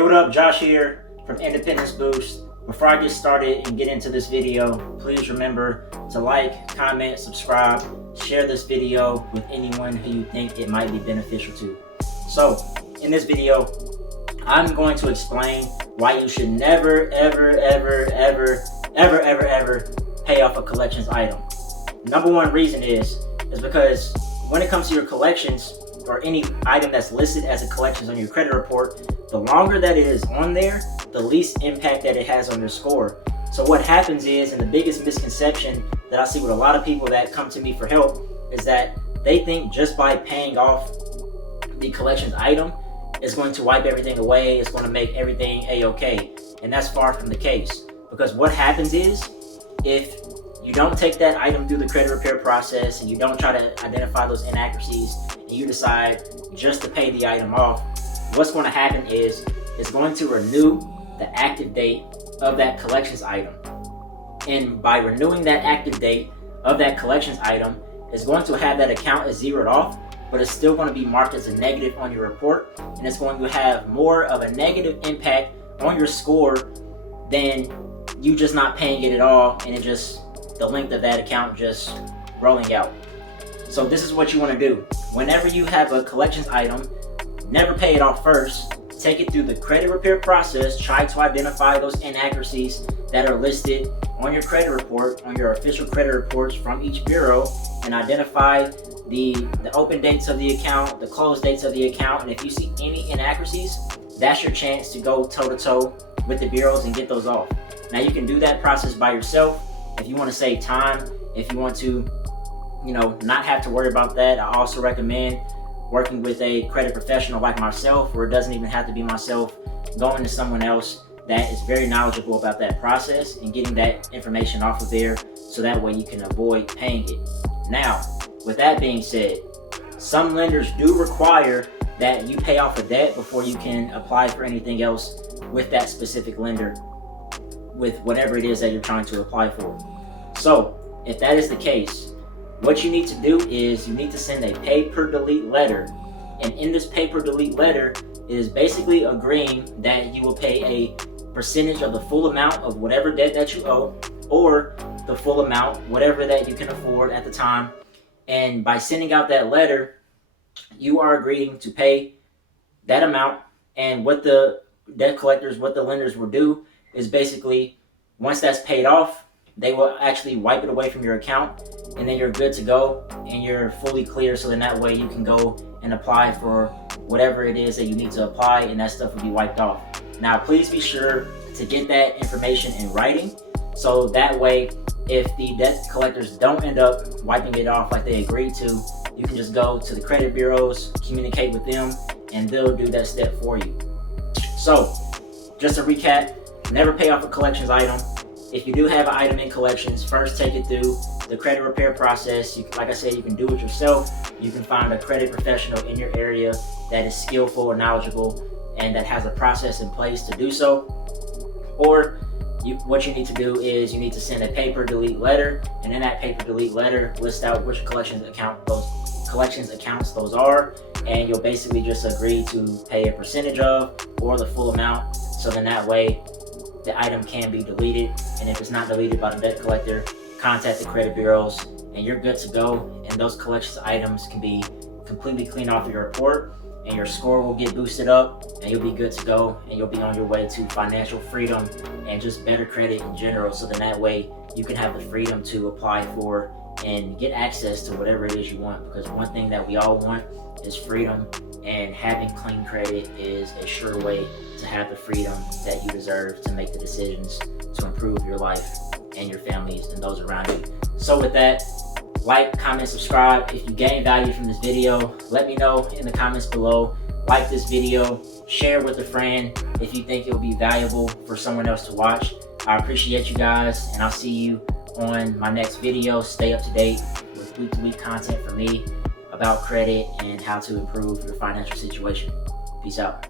Hey, what up? Josh here from Independence Boost. Before I get started and get into this video, please remember to like, comment, subscribe, share this video with anyone who you think it might be beneficial to. So, in this video, I'm going to explain why you should never, ever pay off a collections item. Number one reason is because when it comes to your collections or any item that's listed as a collections on your credit report, the longer that it is on there, the least impact that it has on your score. So what happens is, and the biggest misconception that I see with a lot of people that come to me for help, is that they think just by paying off the collections item is going to wipe everything away, it's going to make everything a-okay. And that's far from the case. Because what happens is, if you don't take that item through the credit repair process and you don't try to identify those inaccuracies and you decide just to pay the item off, what's going to happen is it's going to renew the active date of that collections item. And by renewing that active date of that collections item, it's going to have that account as zeroed off, but it's still going to be marked as a negative on your report, and it's going to have more of a negative impact on your score than you just not paying it at all, and it just the length of that account just rolling out. So this is what you want to do. Whenever you have a collections item, never pay it off first. Take it through the credit repair process. Try to identify those inaccuracies that are listed on your credit report, on your official credit reports from each bureau, and identify the open dates of the account, the close dates of the account. And if you see any inaccuracies, that's your chance to go toe-to-toe with the bureaus and get those off. Now you can do that process by yourself. If you want to save time, if you want to, not have to worry about that, I also recommend working with a credit professional like myself, where it doesn't even have to be myself, going to someone else that is very knowledgeable about that process and getting that information off of there, so that way you can avoid paying it. Now, with that being said, some lenders do require that you pay off a debt before you can apply for anything else with that specific lender, with whatever it is that you're trying to apply for. So, if that is the case, what you need to do is you need to send a pay per delete letter. And in this pay per delete letter, it is basically agreeing that you will pay a percentage of the full amount of whatever debt that you owe, or the full amount, whatever that you can afford at the time. And by sending out that letter, you are agreeing to pay that amount. And what the debt collectors, what the lenders will do is basically, once that's paid off, they will actually wipe it away from your account, and then you're good to go and you're fully clear. So then that way you can go and apply for whatever it is that you need to apply, and that stuff will be wiped off. Now, please be sure to get that information in writing, so that way if the debt collectors don't end up wiping it off like they agreed to, you can just go to the credit bureaus, communicate with them, and they'll do that step for you. So, just to recap, never pay off a collections item. If you do have an item in collections, first take it through the credit repair process. Like I said, you can do it yourself. You can find a credit professional in your area that is skillful and knowledgeable and that has a process in place to do so. Or what you need to do is you need to send a pay per delete letter, and in that pay per delete letter, list out which collections accounts those are, and you'll basically just agree to pay a percentage of or the full amount. So then that way the item can be deleted, and if it's not deleted by the debt collector, contact the credit bureaus and you're good to go, and those collections items can be completely cleaned off of your report, and your score will get boosted up, and you'll be good to go, and you'll be on your way to financial freedom and just better credit in general. So then that way you can have the freedom to apply for and get access to whatever it is you want, because one thing that we all want is freedom, and having clean credit is a sure way to have the freedom that you deserve to make the decisions to improve your life and your families and those around you. So with that, like, comment, subscribe. If you gain value from this video, let me know in the comments below. Like this video, share with a friend if you think it will be valuable for someone else to watch. I appreciate you guys, and I'll see you on my next video. Stay up to date with week-to-week content from me about credit and how to improve your financial situation. Peace out.